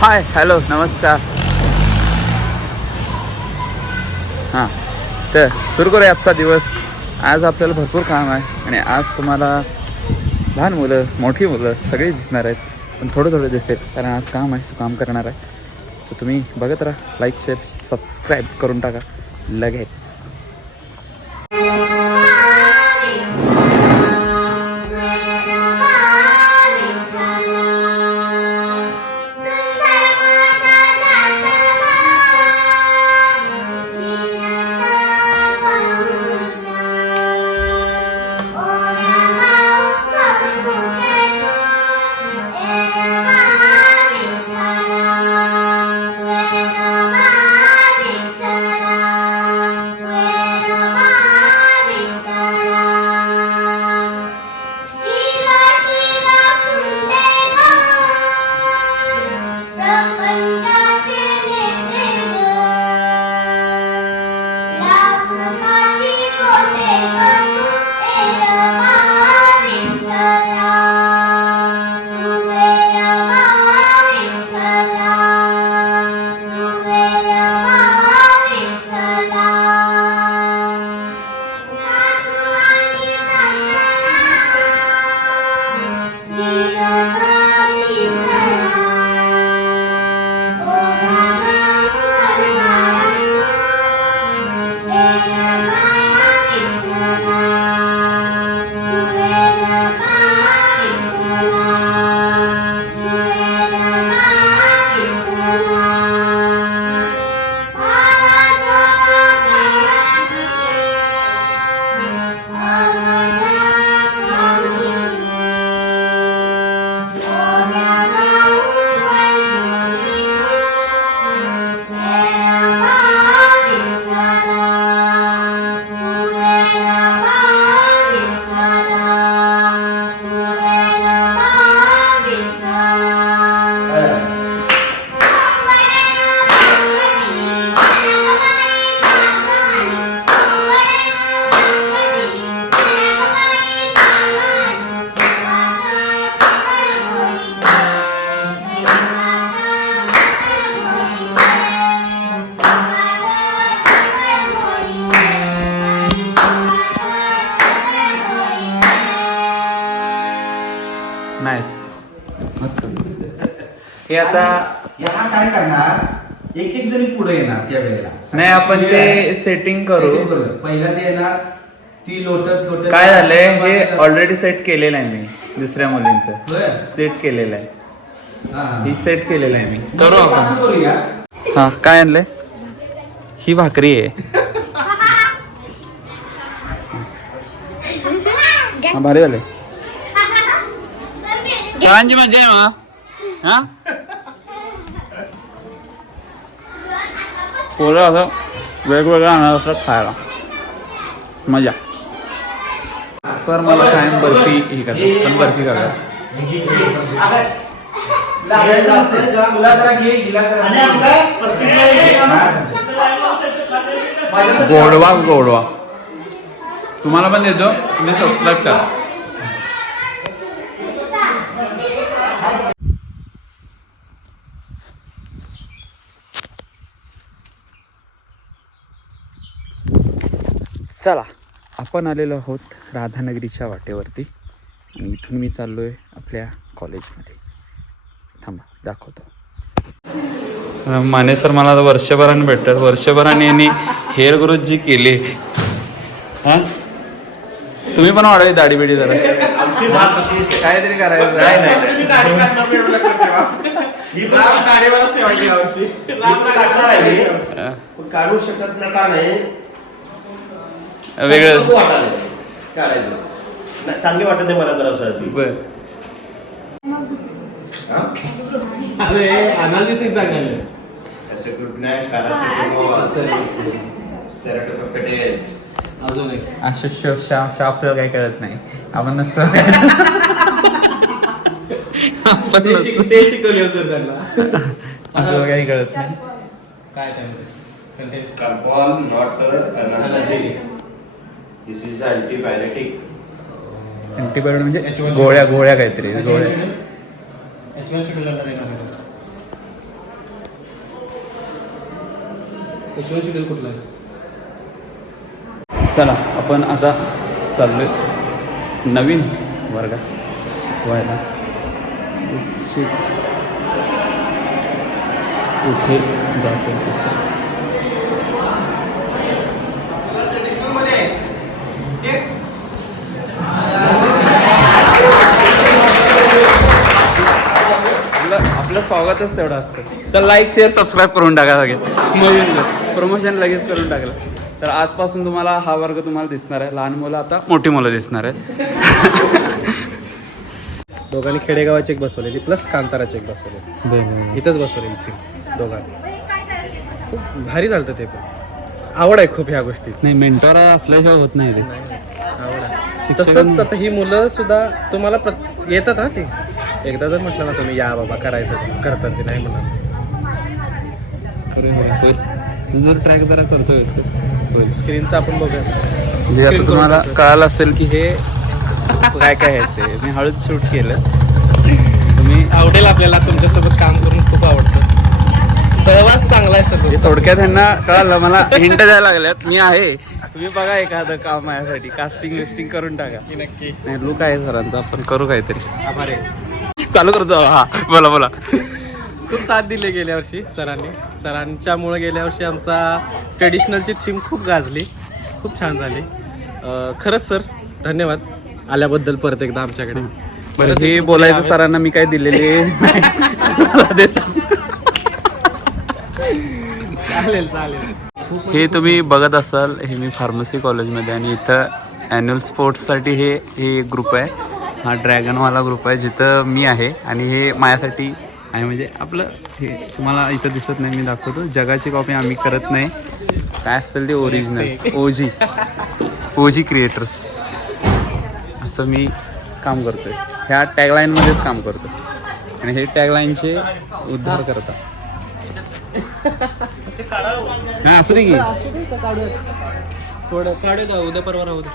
Hi hello नमस्कार. हां तर सुरू करूया आजचा दिवस. आज आपल्याला भरपूर काम आहे आणि आज तुम्हाला लहान मुलं मोठी मुलं सगळी दिसणार आहेत, पण थोडं थोडं दिसतील कारण आज काम आहे, काम करणार आहे. सो तुम्ही बघत राहा, लाईक शेअर सबस्क्राईब करून टाका लगेच. नाईस, मस्त. हे आता ह्या काय करणार, एक एक जणी पुढे येणार त्या वेळेला. नाही, आपण ते सेटिंग करू. पहिला ते येणार, ती लोटत लोटत. काय झालंय, हे ऑलरेडी सेट केलेलं आहे मी. दुसऱ्या मुलींचं सेट केलेलं आहे, ही सेट केलेलं आहे मी. करू आपण. करूया. हा, काय आणलंय? ही भाकरी आहे. हा, भारी झालंय. खेळांची मजा आहे मग. हा, पोरं असं वेगवेगळं आणणार असं खायला मजा. सर मला कायम बर्फी ही करतात, पण बर्फी काढा. गोडवा गोडवा तुम्हाला पण देतो, तुम्ही सबस्क्राईब करा. चला, आपण आलेलो आहोत राधानगरीच्या वाटेवरती आणि इथून मी चाललो आहे आपल्या कॉलेजमध्ये. थांबा दाखवतो. माने सर मला आता वर्षभराने भेटतात. वर्षभराने यांनी हेअर ग्रोथ जी केली. हां, तुम्ही पण वाढवाय दाढी बिडी जरा, काहीतरी करायचं. काढू शकत ना का नाही, वेगळं चांगली वाटत नाही मला जरा असं. बर, अरे अनालिसिस सांगायला अजून एक अशा आपल्याला काही कळत नाही. आपण नसतो ते शिकवले सर त्यांना. आपल्याला काही कळत नाही. काय त्यामध्ये Carbon not analgesic. This is the antibiotic. Antibiotic म्हणजे गोळ्या काहीतरी गोळ्या. H1 शेड्यूल कुठला आहे? चला आपण आता चाललोय नवीन वर्गात शिकवायला. कुठे जातो कसं आपलं स्वागतच तेवढं असतं. तर लाईक शेअर सबस्क्राईब करून टाका लगेच. नवीन प्रमोशन लगेच करून टाकलं. तर आजपासून तुम्हाला हा वर्ग तुम्हाला दिसणार आहे. लहान मुलं आता मोठी मुलं दिसणार आहेत. दोघांनी खेडेगावाची एक बसवलेली प्लस कांताराची एक बसवलेली. इथंच बसवलेली थीम दोघांनी. खूप भारी चालतं ते पण. आवड आहे खूप ह्या गोष्टीची. नाही मेंटॉर असल्याशिवाय होत नाही ते. आवड आहे. तसंच आता ही मुलं सुद्धा तुम्हाला येतात हा ते. एकदा जर म्हटलं ना तुम्ही या बाबा करायचं करतात ते नाही म्हणणार. जर ट्रॅक जरा करतोय स्क्रीनचं आपण बघूया. म्हणजे आता तुम्हाला कळालं असेल की हे काय काय आहे ते मी हळूच शूट केलं. तुम्ही आवडेल आपल्याला तुमच्यासोबत काम करून खूप आवडतं. सहवास चांगला आहे सर. हे थोडक्यात ह्यांना कळालं. मला हिंट द्यायला लागल्यात. मी आहे. तुम्ही बघा एखादं काम माझ्यासाठी कास्टिंग विस्टिंग करून टाका. नक्की नाही लुक आहे सरांचा. आपण करू काहीतरी. आभार आहे. चालू करतो. हा बोला बोला. खूप साथ दिले गेल्या वर्षी सरांनी. सरांच्यामुळे गेल्या वर्षी आमचा ट्रेडिशनलची थीम खूप गाजली. खूप छान झाली. खरंच सर धन्यवाद आल्याबद्दल परत एकदा आमच्याकडे. बरं हे बोलायचं सरांना मी काय दिलेले चालेल चालेल. हे तुम्ही बघत असाल हे मी फार्मसी कॉलेजमध्ये आणि इथं ॲन्युअल स्पोर्ट्ससाठी हे ग्रुप आहे. हा ड्रॅगनवाला ग्रुप आहे जिथं मी आहे आणि हे माझ्यासाठी आहे. म्हणजे आपलं हे तुम्हाला इथं दिसत नाही. मी दाखवतो. जगाची कॉपी आम्ही करत नाही. काय असेल ते ओरिजिनल ओजी क्रिएटर्स असं मी काम करतोय. ह्या टॅगलाईनमध्येच काम करतो आणि हे टॅगलाईनचे उद्धार करतात. नाही असू दे की थोडं काढू द्या. उद्या परवा राहू दे.